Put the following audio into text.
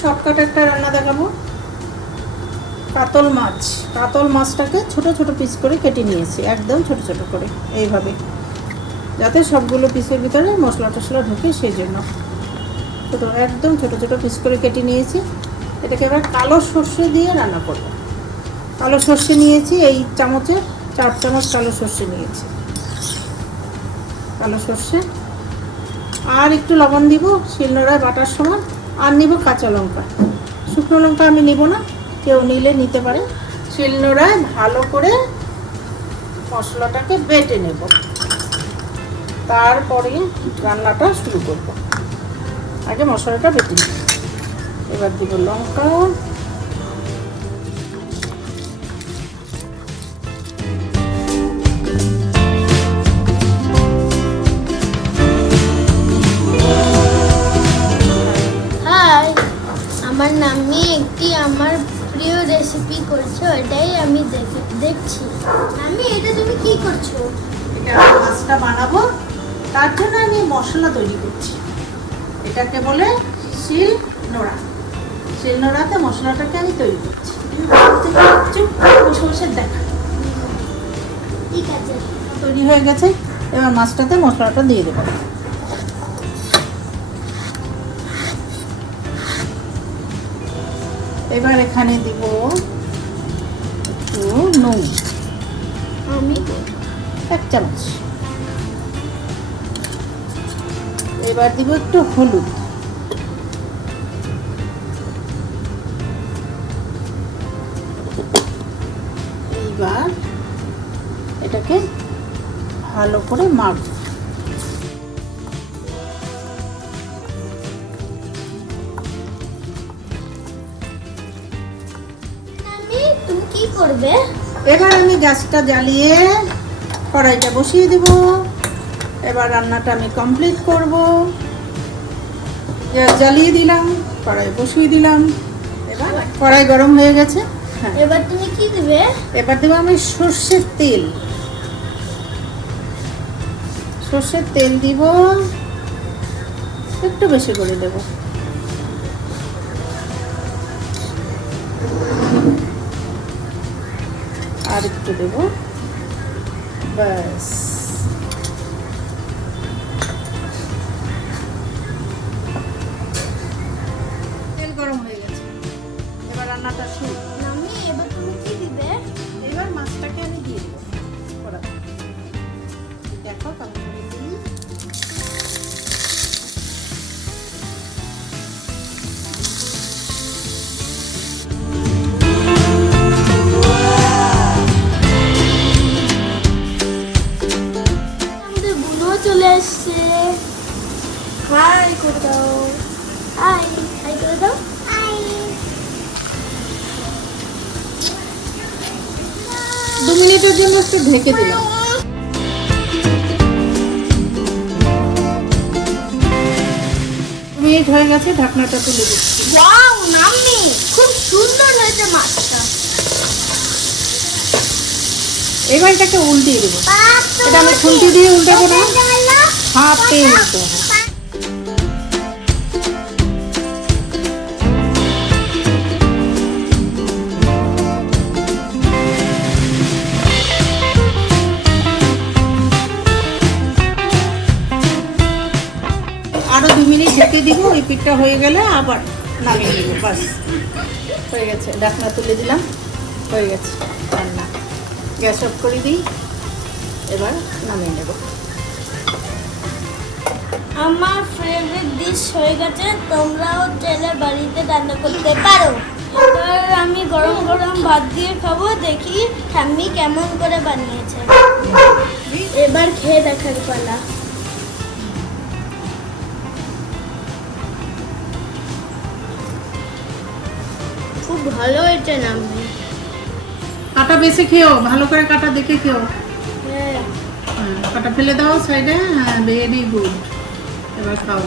Shortcut একটা রান্না দেখাবো। কাতল মাছ, কাতল মাছটাকে ছোট ছোট পিস করে কেটে নিয়েছি, একদম ছোট ছোট করে, এইভাবে, যাতে সবগুলো পিসের ভিতরে মশলা টশলা ঢুকে, সেই জন্য ছোটো, একদম ছোট ছোট পিস করে কেটে নিয়েছি। এটাকে এবার কালো সর্ষে দিয়ে রান্না করব। কালো সর্ষে নিয়েছি, এই চামচে 4 চামচ কালো সর্ষে নিয়েছি, কালো সর্ষে। আর একটু লবণ দিব শিলনোড়ায় বাটার সময়। আর নিব কাঁচা লঙ্কা, শুকনো লঙ্কা আমি নিব না, কেউ নিলে নিতে পারে। শিলনোড়ায় ভালো করে মশলাটাকে বেটে নেব, তারপরে রান্নাটা শুরু করব। আগে মশলাটা বেটে নিই। এবার দিব লঙ্কা, আমার নাম্মি একটি আমার প্রিয় রেসিপি করছে, ওটাই আমি দেখছি। নাম্মি, এটা তুমি কি করছো? এটা মাছটা বানাবো, তার জন্য আমি মশলা তৈরি করছি। এটাকে বলে শিলনোড়া। শিলনোড়াতে মশলাটাকে আমি তৈরি করছি। চুপ বসে বসে দেখা। ঠিক আছে, তৈরি হয়ে গেছে। এবার মাছটাতে মশলাটা দিয়ে দেবো। এবার এখানে দিব একটু নুন, আমি 1 চামচ। এবার দিব একটু হলুদ, এইবার এটাকে ভালো করে মাখব। নাম্মি, তুমি কি করবে? এবার আমি গ্যাসটা জ্বালিয়ে কড়াইটা বসিয়ে দেব। এবার রান্নাটা আমি কমপ্লিট করব। গ্যাস জ্বালিয়ে দিলাম, কড়াই বসিয়ে দিলাম। এবার কড়াই গরম হয়ে গেছে। হ্যাঁ, এবার তুমি কি দিবে? এবার দেবো আমি সর্ষের তেল। সর্ষের তেল দিব, একটু বেশি করে দেব। আর একটু দেব, ব্যাস। তেল গরম হয়ে গেছে, এবার রান্নাটা শুরু। নাম্মি, এবার তুমি কি দিবে? এবার মাছটাকে আমি দিয়ে দেবো কড়াইতে। দেখো কেমন করে দিই। আমাদের বোনও চলে আসছে। হাই করে দাও। হাই, হাই করে দাও। হাই। 2 মিনিটের জন্য একটু ঢেকে দিলাম। 2 মিনিট হয়ে গেছে, ঢাকনাটা তুলে দিচ্ছি। ওয়াও, নাম্মি, খুব সুন্দর হয়েছে মাছটা। এবার এটাকে উল্টিয়ে দেবো। এটা আমি খুন্তি দিয়ে উল্টাবো না, হাতে উল্টে হবে। আরো 2 মিনিট ঢেকে দিব। ওই পিঠটা হয়ে গেলে আবার নামিয়ে দেবো, বাস হয়ে গেছে। ঢাকনা তুলে দিলাম, হয়ে গেছে রান্না। গ্যাস অফ করে দিই, এবার নামিয়ে নেব। আমার ফেভারিট ডিশ হয়ে গেছে, তোমরাও চাইলে বাড়িতে রান্না করতে পারো। এবার আমি গরম গরম ভাত দিয়ে খাবো, দেখি ঠাম্মি কেমন করে বানিয়েছে। এবার খেয়ে দেখার পালা। খুব ভালো হয়েছে নাম্মি। কাটা বেছে খেও, ভালো করে কাটা দেখে খেও। হ্যাঁ, কাটা ফেলে দাও সাইডে। হ্যাঁ, ভেরি গুড। এবার খাও।